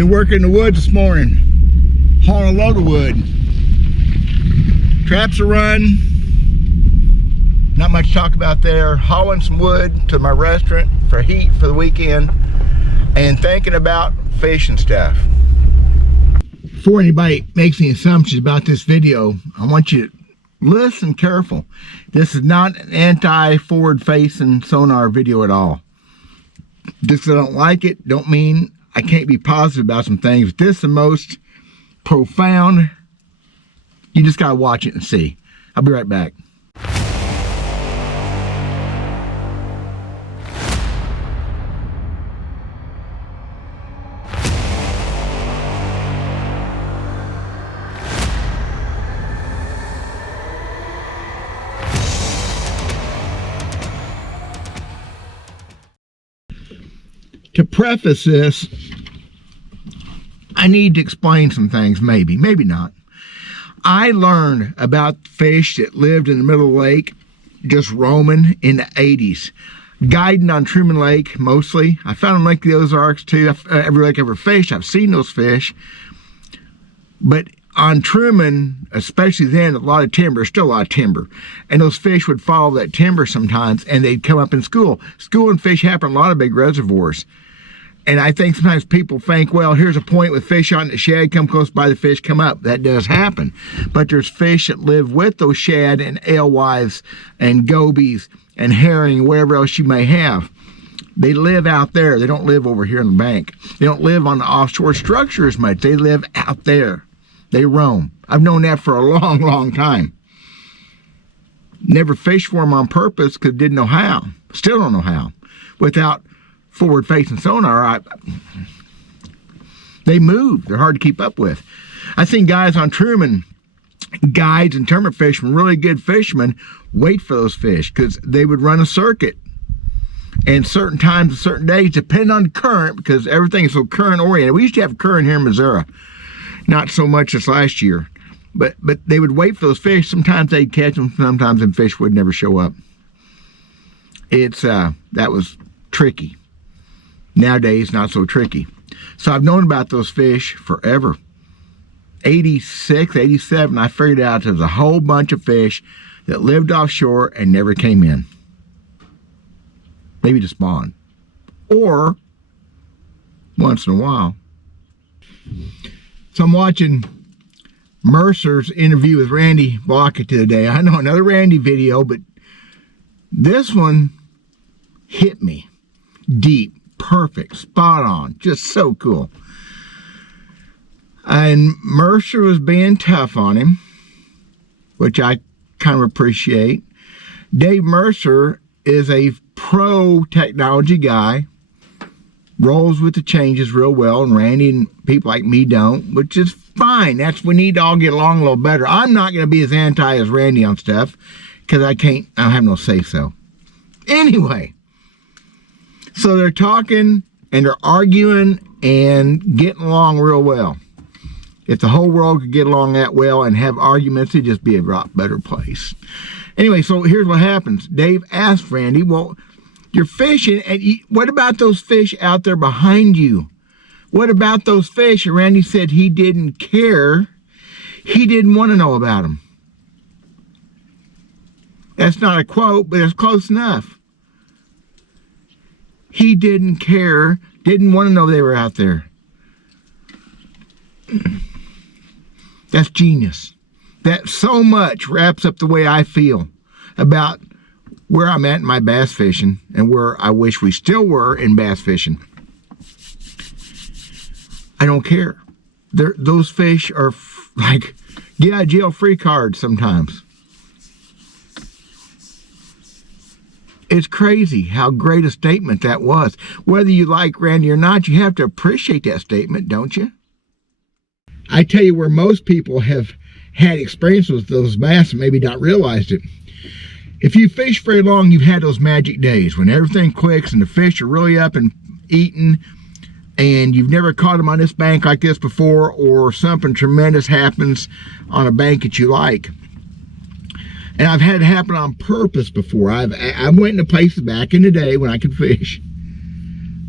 Been working in the woods this morning, hauling a load of wood. Traps are run. Not much to talk about there. Hauling some wood to my restaurant for heat for the weekend, and thinking about fish and stuff. Before anybody makes any assumptions about this video, I want you to listen careful. This is not an anti-forward facing sonar video at all. Just because I don't like it, don't mean I can't be positive about some things. This is the most profound. You just gotta watch it and see. I'll be right back. To preface this, I need to explain some things, maybe not. I learned about fish that lived in the middle of the lake, just roaming in the 80s. Guiding on Truman Lake, mostly. I found them Lake of the Ozarks, too. Every lake I ever fished, I've seen those fish. But on Truman, especially then, a lot of timber, still a lot of timber. And those fish would follow that timber sometimes, and they'd come up in school. School and fish happen in a lot of big reservoirs. And I think sometimes people think, well, here's a point with fish on the shad, come close by the fish, come up. That does happen. But there's fish that live with those shad and alewives and gobies and herring, whatever else you may have. They live out there. They don't live over here on the bank. They don't live on the offshore structure as much. They live out there. They roam. I've known that for a long, long time. Never fished for them on purpose because didn't know how. Still don't know how. Without forward-facing sonar, they move. They're hard to keep up with. I've seen guys on Truman, guides and tournament fishermen, really good fishermen, wait for those fish because they would run a circuit. And certain times, certain days, depending on the current, because everything is so current-oriented. We used to have current here in Missouri. Not so much this last year. But they would wait for those fish. Sometimes they'd catch them. Sometimes the fish would never show up. That was tricky. Nowadays, not so tricky. So I've known about those fish forever. 86, 87, I figured out there was a whole bunch of fish that lived offshore and never came in. Maybe to spawn. Or, once in a while. So I'm watching Mercer's interview with Randy Blaukat today. I know another Randy video, but this one hit me deep. Perfect, spot on, just so cool. And Mercer was being tough on him, which I kind of appreciate. Dave Mercer is a pro technology guy, rolls with the changes real well, and Randy and people like me don't, which is fine. We need to all get along a little better. I'm not going to be as anti as Randy on stuff, because I have no say-so. Anyway. So they're talking and they're arguing and getting along real well. If the whole world could get along that well and have arguments, it'd just be a lot better place. Anyway, so here's what happens. Dave asked Randy, well, you're fishing, and what about those fish out there behind you? What about those fish? And Randy said he didn't care. He didn't want to know about them. That's not a quote, but it's close enough. He didn't care, didn't want to know they were out there. That's genius. That so much wraps up the way I feel about where I'm at in my bass fishing and where I wish we still were in bass fishing. I don't care. Those fish are like get out of jail free cards sometimes. It's crazy how great a statement that was. Whether you like Randy or not, you have to appreciate that statement, don't you? I tell you where most people have had experience with those bass and maybe not realized it. If you fish very long, you've had those magic days when everything clicks and the fish are really up and eating, and you've never caught them on this bank like this before, or something tremendous happens on a bank that you like. And I've had it happen on purpose before. I went into places back in the day when I could fish,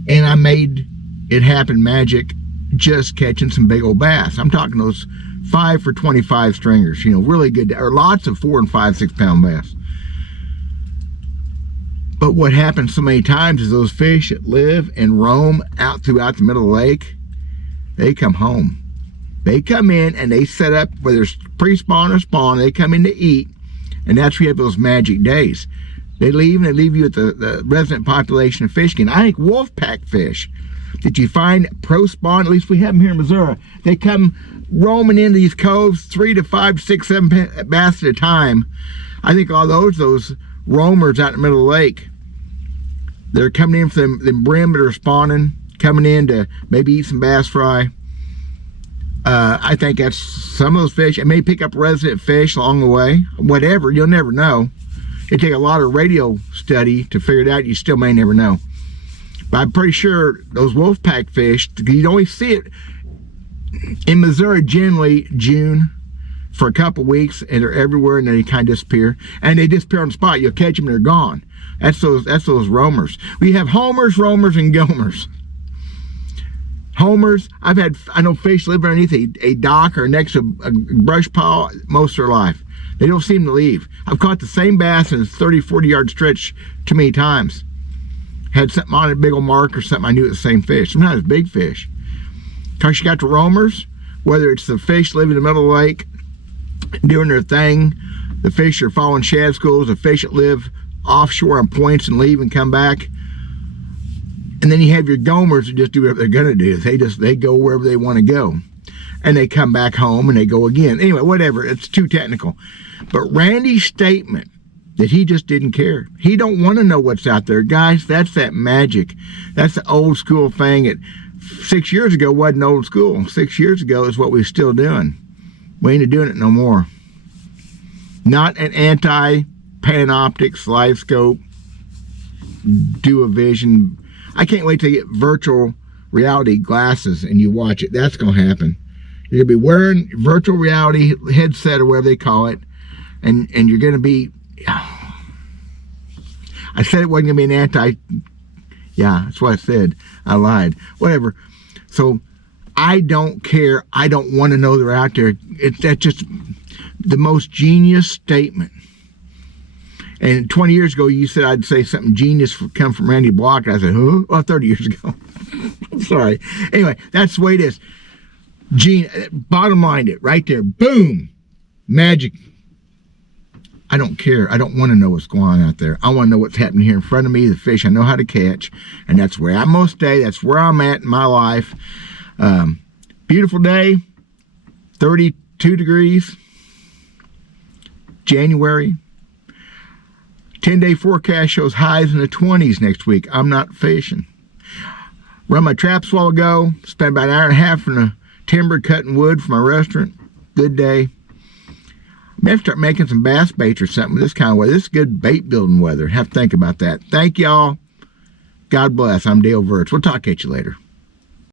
and I made it happen magic just catching some big old bass. I'm talking those 5 for 25 stringers, you know, really good, or lots of 4 and 5, 6 pound bass. But what happens so many times is those fish that live and roam out throughout the middle of the lake, they come home. They come in and they set up, whether it's pre-spawn or spawn, they come in to eat, and that's where you have those magic days. They leave and they leave you at the resident population of fish. And I think wolf pack fish that you find pro-spawn, at least we have them here in Missouri, they come roaming into these coves, 3 to 5, 6, 7 bass at a time. I think all those roamers out in the middle of the lake, they're coming in for them brim that are spawning, coming in to maybe eat some bass fry. I think that's some of those fish. It may pick up resident fish along the way. Whatever, you'll never know. It'd take a lot of radio study to figure it out. You still may never know. But I'm pretty sure those wolf pack fish, you'd always see it in Missouri generally June for a couple weeks, and they're everywhere, and then they kind of disappear. And they disappear on the spot. You'll catch them and they're gone. That's those roamers. We have homers, roamers, and gomers. Homers, I know fish live underneath a dock or next to a brush pile most of their life. They don't seem to leave. I've caught the same bass in a 30, 40 yard stretch too many times. Had something on it, big old mark or something, I knew it was the same fish. Sometimes big fish. Because you got the roamers, whether it's the fish living in the middle of the lake, doing their thing, the fish are following shad schools, the fish that live offshore on points and leave and come back. And then you have your gomers that just do what they're gonna do. They go wherever they want to go. And they come back home and they go again. Anyway, whatever, it's too technical. But Randy's statement that he just didn't care. He don't want to know what's out there. Guys, that's that magic. That's the old school thing that 6 years ago wasn't old school. 6 years ago is what we're still doing. We ain't doing it no more. Not an anti-Panoptics, live scope, Duovision. I can't wait to get virtual reality glasses and you watch it. That's going to happen. You're going to be wearing virtual reality headset or whatever they call it, and you're going to be... I said it wasn't going to be an anti... Yeah, that's what I said. I lied. Whatever. So, I don't care. I don't want to know they're out there. That's just the most genius statement. And 20 years ago, you said I'd say something genius come from Randy Blaukat. I said, huh? Well, 30 years ago. I'm sorry. Anyway, that's the way it is. Bottom line it, right there. Boom. Magic. I don't care. I don't want to know what's going on out there. I want to know what's happening here in front of me, the fish I know how to catch. And that's where I'm most day. That's where I'm at in my life. Beautiful day. 32 degrees. January. 10-day forecast shows highs in the 20s next week. I'm not fishing. Run my traps a while ago. Spent about an hour and a half in the timber cutting wood for my restaurant. Good day. Maybe start making some bass baits or something this kind of weather. This is good bait building weather. Have to think about that. Thank y'all. God bless. I'm Dale Verts. We'll talk at you later.